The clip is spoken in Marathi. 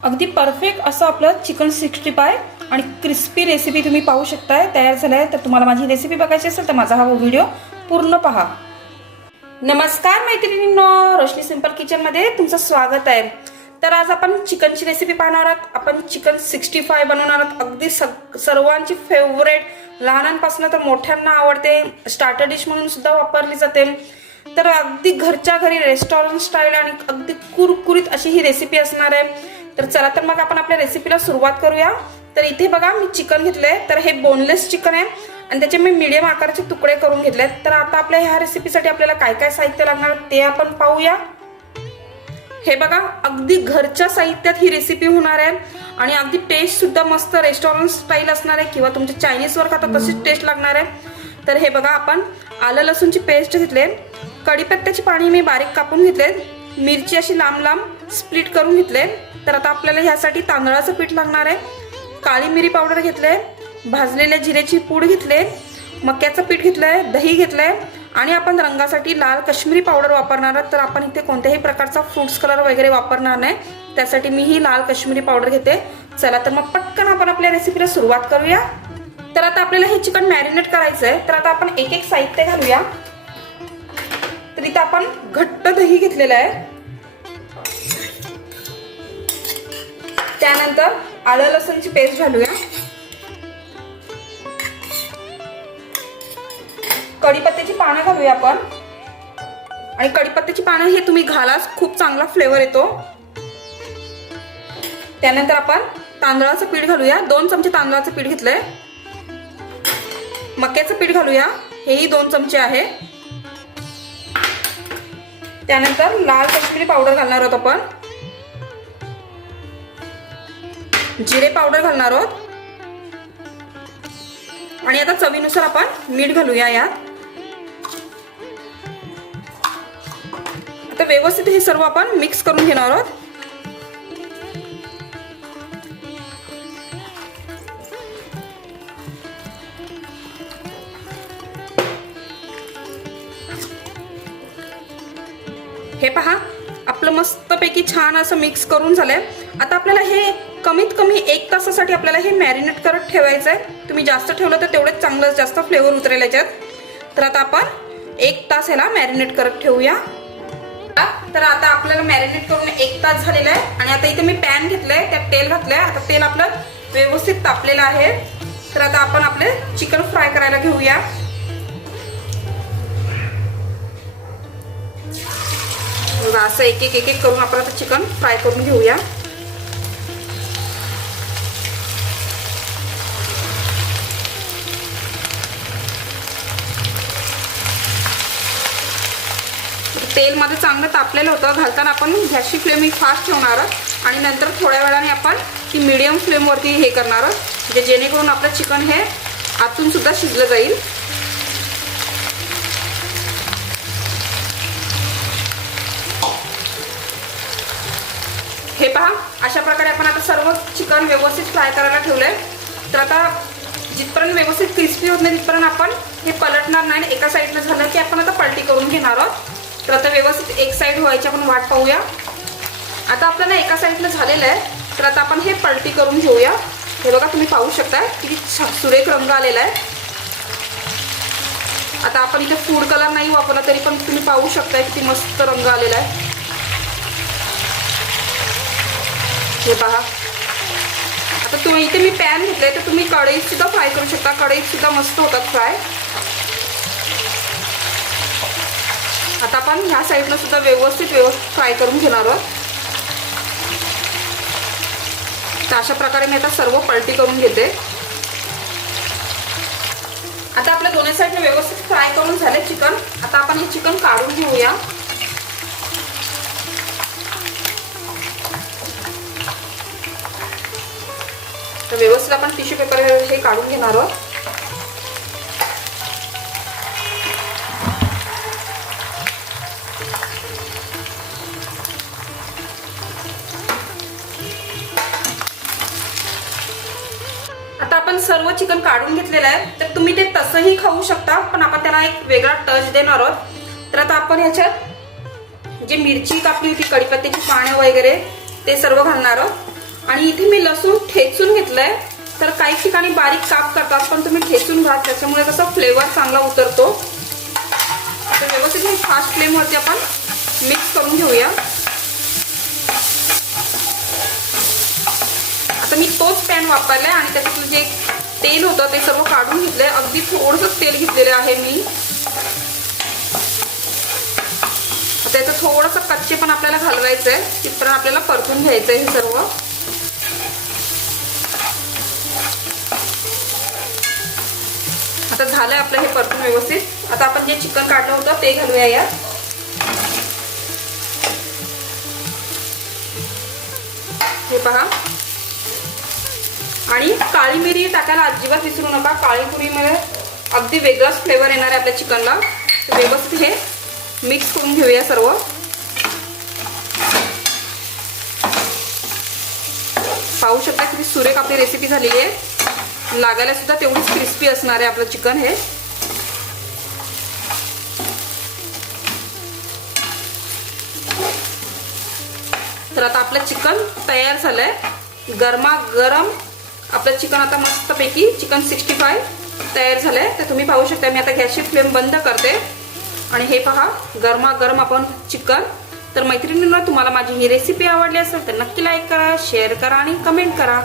अगदी परफेक्ट असं आपलं चिकन 65 आणि क्रिस्पी रेसिपी तुम्ही पाहू शकताय तयार झालाय। तर तुम्हाला माझी रेसिपी बघायची असेल तर माझा हा व्हिडिओ पूर्ण पहा। नमस्कार मैत्रिणींनो, रोशनी सिंपल किचन मध्ये तुमचं स्वागत आहे। तर आज आपण चिकनची रेसिपी पाहणार आहोत। आपण चिकन 65 बनवणार आहोत। अगदी सर्वांची फेवरेट, लहानांपासून तर मोठ्यांना आवडते, स्टार्टर डिश म्हणून सुद्धा वापरली जाते। तर अगदी घरच्या घरी रेस्टॉरंट स्टाईल आणि अगदी कुरकुरीत अशी ही रेसिपी असणार आहे। तर चला तर मग आपण आपल्या रेसिपीला सुरुवात करूया। तर इथे बघा मी चिकन घेतलंय, तर हे बोनलेस चिकन आहे आणि त्याचे मी मीडियम आकाराचे तुकडे करून घेतलेत। तर आता आपल्या ह्या रेसिपीसाठी आपल्याला काय काय साहित्य लागणार ते आपण पाहूया। हे बघा अगदी घरच्या साहित्यात ही रेसिपी होणार आहे आणि अगदी टेस्ट सुद्धा मस्त रेस्टॉरंट स्टाईल असणार आहे किंवा तुमच्या चायनीज वर खाता तशीच टेस्ट लागणार आहे। तर हे बघा आपण आलं लसूणची पेस्ट घेतले, कढीपत्त्याची पाणी मी बारीक कापून घेतले, मिरची अशी लांब लांब स्प्लिट करून घेतले। तर आता आपल्याला ह्यासाठी तांदळाचं पीठ लागणार आहे, काळी मिरी पावडर घेतले, भाजलेल्या जिऱ्याची पूड घेतले, मक्याचं पीठ घेतलंय, दही घेतलंय आणि आपण रंगासाठी लाल काश्मीरी पावडर वापरणार आहोत। तर आपण इथे कोणत्याही प्रकारचा फ्रुट्स कलर वगैरे वापरणार नाही, त्यासाठी मी ही लाल काश्मीरी पावडर घेते। चला तर मग पटकन आपण आपल्या रेसिपीला सुरुवात करूया। तर आता आपल्याला हे चिकन मॅरिनेट करायचं आहे। तर आता आपण एक एक साहित्य घालूया। तर इथे आपण घट्ट दही घेतलेलं आहे, त्यानंतर आलं लसूणची पेस्ट घालूया, कढीपत्त्याची पानं घालूया आपण आणि कढीपत्त्याची पानं हे तुम्ही घालाच, खूप चांगला फ्लेवर येतो। त्यानंतर आपण तांदळाचं पीठ घालूया, 2 चमचे तांदळाचं पीठ घेतलंय, मक्याचं पीठ घालूया, हेही 2 चमचे आहे। त्यानंतर लाल काश्मीरी पावडर घालणार आहोत आपण, जिरे पावडर घालणार आहोत आणि आता चवीनुसार आपण मीठ घालूया यात। आता व्यवस्थित हे सर्व आपण मिक्स करून घेणार आहोत। हे पहा आपलं मस्तपैकी छान असं मिक्स करून झालंय। आता आपल्याला हे कमीत कमी 1 तासासाठी आपल्याला हे मॅरिनेट करत ठेवायचं आहे। तुम्ही जास्त ठेवलं तर तेवढेच चांगलं, जास्त फ्लेवर उतरेल याच्यात। तर आता आपण 1 तास याला मॅरिनेट करत ठेवूया। तर आता आपल्याला मॅरिनेट करून 1 तास झालेला आहे आणि आता इथे मी पॅन घेतलंय, त्यात तेल घातलंय। आता तेल आपलं व्यवस्थित तापलेलं आहे। तर आता आपण आपले चिकन फ्राय करायला घेऊया। असं एक एक करून आपण आता चिकन फ्राय करून घेऊया। तेल मध्ये चांगलं तापलेलं होतं, घालताना आपण गॅसची फ्लेम ही फास्ट ठेवणार आणि नंतर थोड्या वेळाने आपण ती मीडियम फ्लेम वरती हे करणार आहोत, जेणेकरून आपलं चिकन हे आतून सुद्धा शिजलं जाईल। हे पहा अशा प्रकारे आपण आता सर्व चिकन व्यवस्थित फ्राय करायला ठेवलंय। तर आता जिथपर्यंत व्यवस्थित क्रिस्पी होत नाही तिथपर्यंत आपण हे पलटणार नाही। एका साईडला झालं की आपण आता पलटी करून घेणार आहोत। तर आता व्यवस्थित एक साईड व्हायची आपण वाट पाहूया। आता आपल्याला एका साईडला झालेलं आहे, तर आता आपण हे पलटी करून घेऊया। हे बघा तुम्ही पाहू शकता किती सुरेख रंग आलेला आहे। आता आपण इथे फूड कलर नाही वापरला तरी पण तुम्ही पाहू शकता किती मस्त रंग आलेला आहे। हे पहा आता तुम्ही इथे मी पॅन घेतले, तर तुम्ही कढईत सुद्धा फ्राय करू शकता, कढईत सुद्धा मस्त होतात फ्राय। आता आपण ह्या साईडला सुद्धा व्यवस्थित फ्राय करून घेणार आहोत। तर अशा प्रकारे मी आता सर्व पलटी करून घेते। आता आपल्या दोन्ही साईडने व्यवस्थित फ्राय करून झाले चिकन। आता आपण हे चिकन काढून घेऊया। तर व्यवस्थित आपण टिश्यू पेपर हे काढून घेणार आहोत। आता आपण सर्व चिकन काढून घेतलेलं आहे, तर तुम्ही ते तसंही खाऊ शकता, पण आपण त्याला एक वेगळा टच देणार आहोत। तर आता आपण ह्याच्यात जी मिरची कापली होती, कढीपत्त्याची पाने वगैरे ते सर्व घालणार आहोत आणि इथे मी लसूण ठेचून घेतलंय, तर काही ठिकाणी बारीक काप करतात, पण तुम्ही ठेचून घ्या, त्याच्यामुळे कसं फ्लेवर चांगला उतरतो. तर व्यवस्थित मी फास्ट फ्लेमवरती आपण मिक्स करून घेऊया. आता मी तोच पॅन वापरलाय आणि त्याच्यातलं जे तेल होतं ते सर्व काढून घेतलंय. अगदी थोडंसं तेल घेतलेलं आहे मी. त्याचं थोडंसं कच्चे पण आपल्याला घालवायचं आहे, तिथपर्यंत आपल्याला परतून घ्यायचं आहे हे सर्व. आता झालंय आपलं हे परतून व्यवस्थित. आता आपण जे चिकन काढलं होतं ते घालूया यात. हे पहा. आणि काळी मिरी टाकायला अजिबात विसरू नका. काळी मिरीमुळे अगदी वेगळाच फ्लेवर येणार आहे आपल्या चिकनला. व्यवस्थित हे मिक्स करून घेऊया सर्व. पाहू शकता किती सुरेख आपली रेसिपी झालेली आहे. लागायला सुद्धा तेवढीच क्रिस्पी असणार आहे आपलं चिकन हे. तर आता आपलं चिकन तयार झालंय. गरमागरम आपलं चिकन आता मस्तपैकी चिकन 65 तयार झालंय. तर तुम्ही पाहू शकता. मी आता गॅसची फ्लेम बंद करते आणि हे पहा गरमागरम आपण चिकन. तर मैत्रिणींनो, तुम्हाला माझी ही रेसिपी आवडली असेल तर नक्की लाईक करा, शेअर करा आणि कमेंट करा.